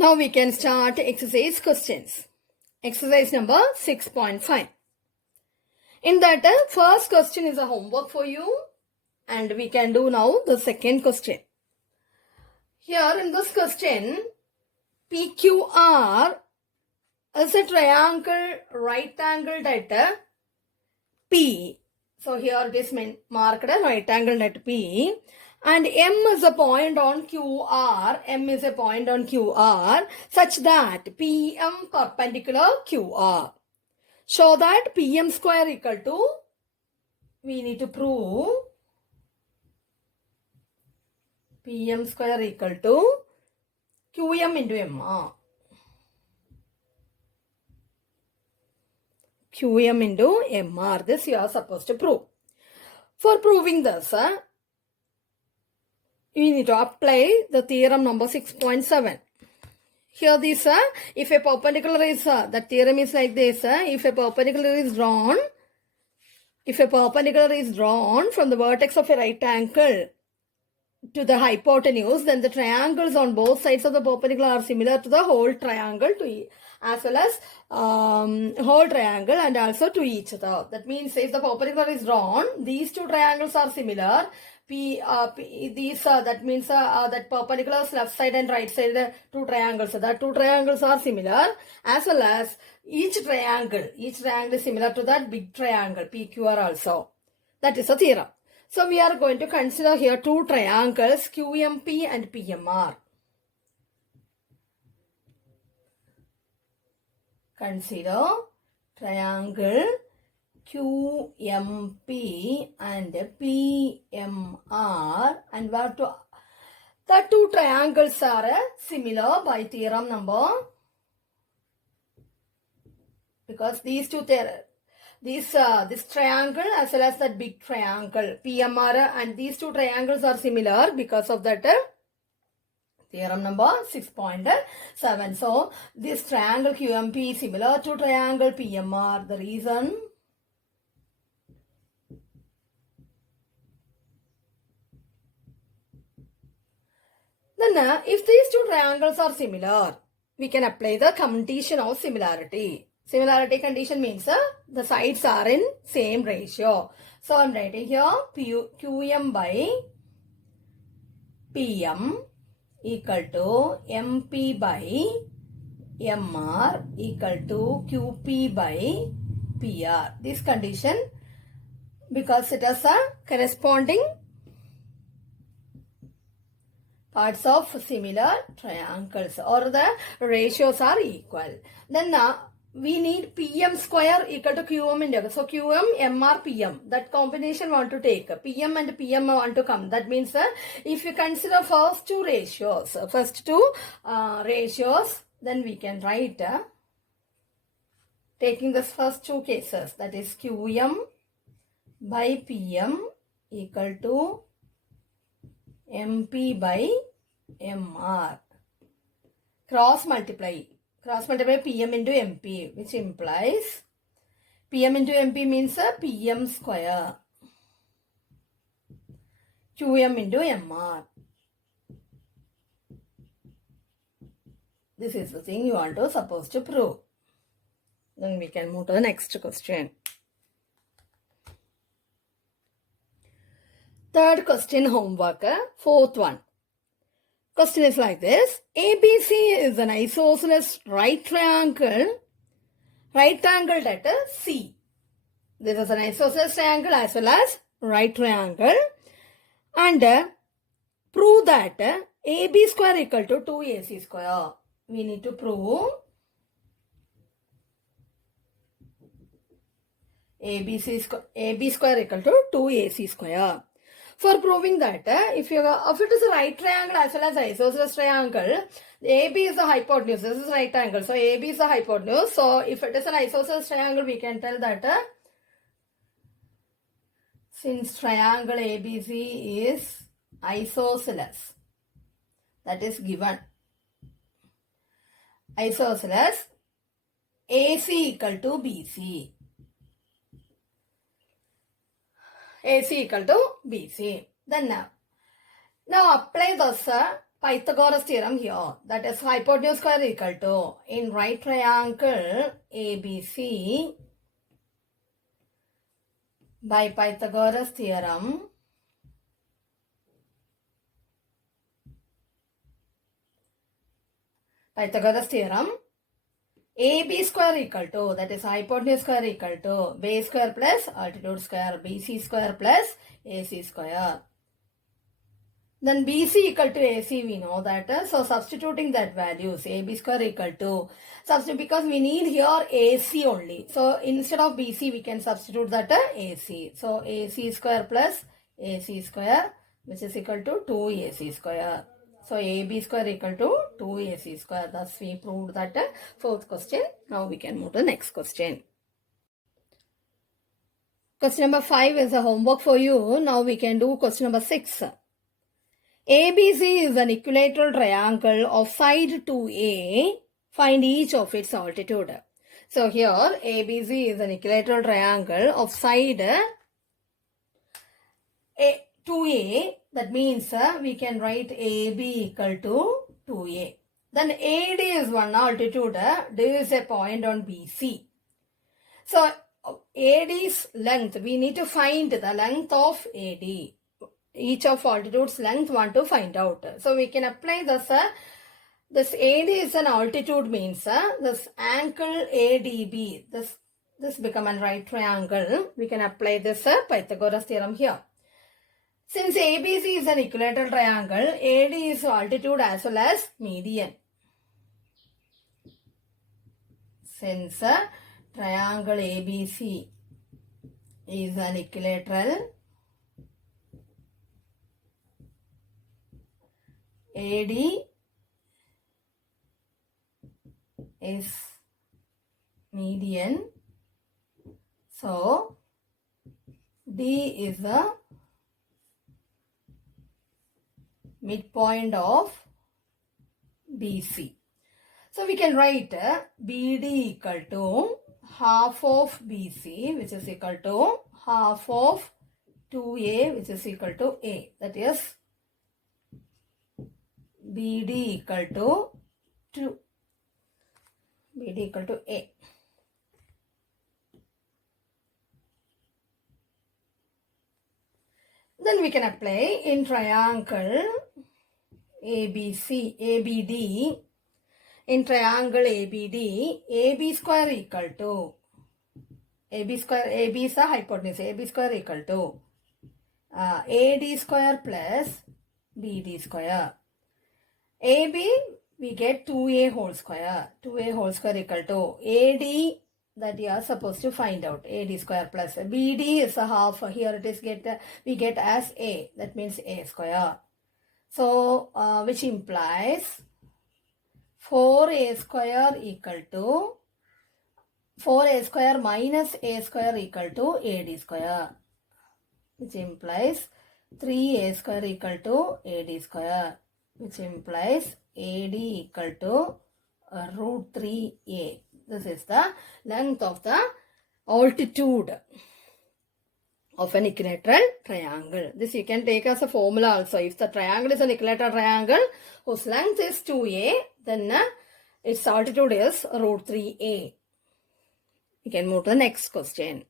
Now we can start exercise questions. Exercise number 6.5. In that, first question is a homework for you, and we can do now the second question. Here in this question, PQR is a triangle right angled at P. So here it is marked a right angle at P. And M is a point on QR. M is a point on QR such that PM perpendicular QR. Show that PM square equal to, we need to prove PM square equal to QM into MR. QM into MR. This you are supposed to prove. For proving this, we need to apply the theorem number 6.7. Here this, if a perpendicular is, the theorem is like this, if a perpendicular is drawn from the vertex of a right angle to the hypotenuse, then the triangles on both sides of the perpendicular are similar to the whole triangle as well as whole triangle and also to each other. That means if the perpendicular is drawn, these two triangles are similar. That means that perpendicular left side and right side two triangles. That two triangles are similar, as well as each triangle is similar to that big triangle PQR also. That is a theorem. So we are going to consider here two triangles QMP and PMR. Consider triangle QMP and PMR, and the two triangles are similar by theorem number, because these two this triangle as well as that big triangle PMR and these two triangles are similar because of that theorem number 6.7. So this triangle QMP is similar to triangle PMR. The reason, then if these two triangles are similar, we can apply the condition of similarity. Similarity condition means the sides are in same ratio. So I am writing here QM by PM equal to MP by MR equal to QP by PR. This condition, because it has a corresponding parts of similar triangles or the ratios are equal. Then we need PM square equal to QM into. So QM, MR, PM. That combination want to take. PM and PM want to come. That means if you consider first two ratios, then we can write taking the first two cases, that is QM by PM equal to MP by MR. Cross multiply PM into MP, which implies PM into MP means PM square. QM into MR. This is the thing you want to supposed to prove. Then we can move to the next question. Third question homework, fourth one. Question is like this. ABC is an isosceles right triangle at C. This is an isosceles triangle as well as right triangle. And prove that AB square equal to 2AC square. We need to prove AB square equal to 2AC square. For proving that, if it is a right triangle as well as isosceles triangle, AB is the hypotenuse. This is right angle. So AB is the hypotenuse. So if it is an isosceles triangle, we can tell that since triangle ABC is isosceles, that is given. Isosceles, AC equal to BC. AC equal to BC. Then now apply this Pythagoras theorem here. That is hypotenuse square equal to, in right triangle ABC, by Pythagoras theorem, AB square equal to, that is hypotenuse square equal to, base square plus altitude square, BC square plus AC square. Then BC equal to AC, we know that. So substituting that values, AB square equal to, substitute, because we need here AC only. So instead of BC, we can substitute that AC. So AC square plus AC square, which is equal to 2AC square. So AB square equal to 2AC square. Thus we proved that fourth question. Now we can move to the next question. Question number 5 is a homework for you. Now we can do question number 6. ABC is an equilateral triangle of side 2A. Find each of its altitude. So here ABC is an equilateral triangle of side 2A. That means we can write AB equal to 2A. Then AD is one altitude. This is a point on BC. So AD's length, we need to find the length of AD. Each of altitude's length want to find out. So we can apply this. This AD is an altitude means this angle ADB. This become a right triangle. We can apply this Pythagoras theorem here. Since ABC is an equilateral triangle, AD is altitude as well as median. Since triangle ABC is an equilateral, AD is median. So D is the midpoint of BC. So we can write BD equal to half of BC, which is equal to half of 2A, which is equal to A. That is BD equal to 2. BD equal to A. Then we can apply in triangle ABD. In triangle ABD, AB square equal to, AB is a hypotenuse, AB square equal to AD square plus BD square. AB, we get 2A whole square. 2A whole square equal to AD, that you are supposed to find out. AD square plus BD is a half. Here it is we get as A. That means A square. So, which implies 4A square equal to 4A square minus A square equal to AD square. Which implies 3A square equal to AD square. Which implies AD equal to root 3A. This is the length of the altitude of an equilateral triangle. This you can take as a formula also. If the triangle is an equilateral triangle whose length is 2A, then its altitude is root 3A. We can move to the next question.